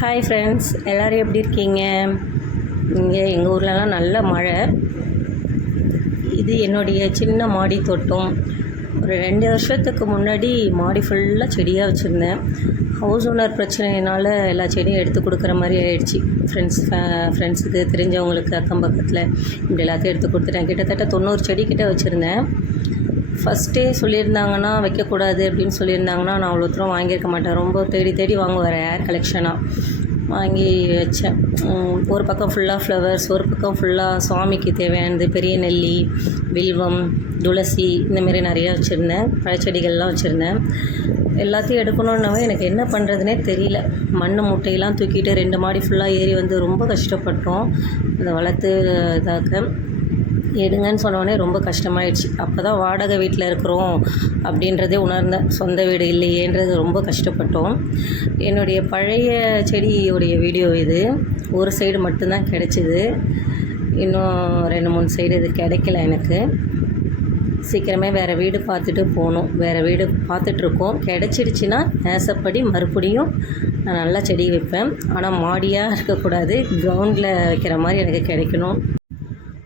Hi friends, எல்லோரும் எப்படி இருக்கீங்க? இங்கே எங்கள் ஊர்லலாம் நல்ல மழை. இது என்னுடைய சின்ன மாடி தோட்டம். ஒரு 2 வருஷத்துக்கு முன்னாடி மாடி ஃபுல்லாக செடியாக வச்சுருந்தேன். ஹவுஸ் ஓனர் பிரச்சனையினால் எல்லா செடியும் எடுத்து கொடுக்குற மாதிரி ஆகிடுச்சி. ஃப்ரெண்ட்ஸுக்கு தெரிஞ்சவங்களுக்கு அக்கம் பக்கத்தில் இப்படி எல்லாத்தையும் எடுத்து கொடுத்துட்டேன். கிட்டத்தட்ட 90 செடி கிட்டே வச்சுருந்தேன். ஃபஸ்ட்டே சொல்லியிருந்தாங்கன்னா வைக்கக்கூடாது அப்படின்னு சொல்லியிருந்தாங்கன்னா நான் அவ்வளோ தூரம் வாங்கியிருக்க மாட்டேன். ரொம்ப தேடி தேடி வாங்குவேன் ஏர் கலெக்ஷனாக வாங்கி வச்சேன். ஒரு பக்கம் ஃபுல்லாக ஃப்ளவர்ஸ், ஒரு பக்கம் ஃபுல்லாக சுவாமிக்கு தேவையானது பெரிய நெல்லி, வில்வம், துளசி இந்தமாரி நிறையா வச்சுருந்தேன். பழச்செடிகள்லாம் வச்சுருந்தேன். எல்லாத்தையும் எடுக்கணுன்னாவே எனக்கு என்ன பண்ணுறதுனே தெரியல. மண் மூட்டையெல்லாம் தூக்கிட்டு 2 மாடி ஃபுல்லாக ஏறி வந்து ரொம்ப கஷ்டப்பட்டோம். அதை வளர்த்து இதாக்க எடுங்கன்னு சொன்னோடனே ரொம்ப கஷ்டமாயிடுச்சு. அப்போ தான் வாடகை வீட்டில் இருக்கிறோம் அப்படின்றதே உணர்ந்தேன். சொந்த வீடு இல்லையேன்றது ரொம்ப கஷ்டப்பட்டோம். என்னுடைய பழைய செடியோடைய வீடியோ இது. ஒரு சைடு மட்டும்தான் கிடச்சிது. இன்னும் 2-3 சைடு இது கிடைக்கல எனக்கு. சீக்கிரமே வேறு வீடு பார்த்துட்டு போகணும். வேறு வீடு பார்த்துட்ருக்கோம். கிடச்சிடுச்சின்னா நேசப்படி மறுபடியும் நான் நல்லா செடி வைப்பேன். ஆனால் மாடியாக இருக்கக்கூடாது, கிரவுண்டில் வைக்கிற மாதிரி எனக்கு கிடைக்கணும்.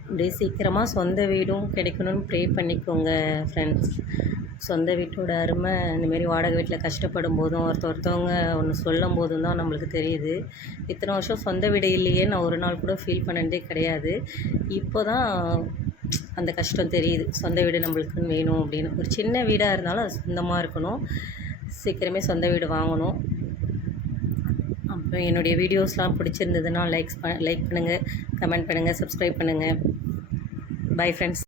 அப்படியே சீக்கிரமாக சொந்த வீடும் கிடைக்கணும்னு ப்ரே பண்ணிக்கோங்க ஃப்ரெண்ட்ஸ். சொந்த வீட்டோட அருமை இந்தமாரி வாடகை வீட்டில் கஷ்டப்படும் போதும் ஒருத்தவங்க ஒன்று சொல்லும் போதும் தான் நம்மளுக்கு தெரியுது. இத்தனை வருஷம் சொந்த வீடு இல்லையே நான் ஒரு நாள் கூட ஃபீல் பண்ணதே கிடையாது. இப்போ தான் அந்த கஷ்டம் தெரியுது. சொந்த வீடு நம்மளுக்குன்னு வேணும் அப்படின்னு. ஒரு சின்ன வீடாக இருந்தாலும் அது சொந்தமாக இருக்கணும். சீக்கிரமே சொந்த வீடு வாங்கணும். அப்புறம் என்னுடைய வீடியோஸ்லாம் பிடிச்சிருந்ததுன்னா லைக் பண்ணுங்கள், கமெண்ட் பண்ணுங்கள், சப்ஸ்கிரைப் பண்ணுங்கள். Bye friends.